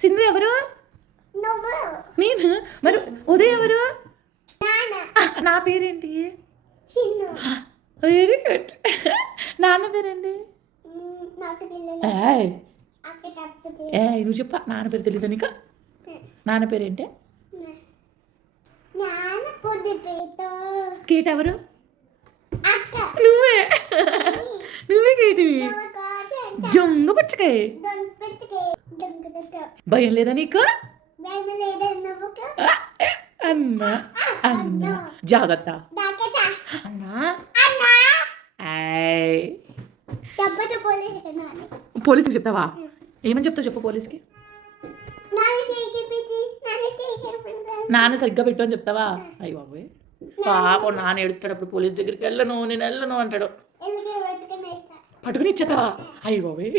సింధు ఎవరు? నేను. మరి ఉదయ్ ఎవరు? నా పేరేంటి? Very good. నాన్న పేరేంటి? నువ్వు చెప్ప. నాన్న పేరు తెలీదా నీకు? నాన్న పేరేంటి? కేట్ ఎవరు? నువ్వే. నువ్వే కేటివి. జొంగ పుచ్చకాయ. భయం లేదా నీకు? అన్నా అన్నా జాగ్రత్త అన్నా. పోలీస్కి చెప్తావా? ఏమని చెప్తావు చెప్పు పోలీస్కి. నాన్న సరిగ్గా పెట్టు అని చెప్తావా? అయ్యి బాబోయ్ పాపం నాన్న ఎడుతాడు. అప్పుడు పోలీస్ దగ్గరికి వెళ్ళను, నేను వెళ్ళను అంటాడు. పట్టుకుని ఇచ్చేస్తావా? అయ్యి బాబోయ్.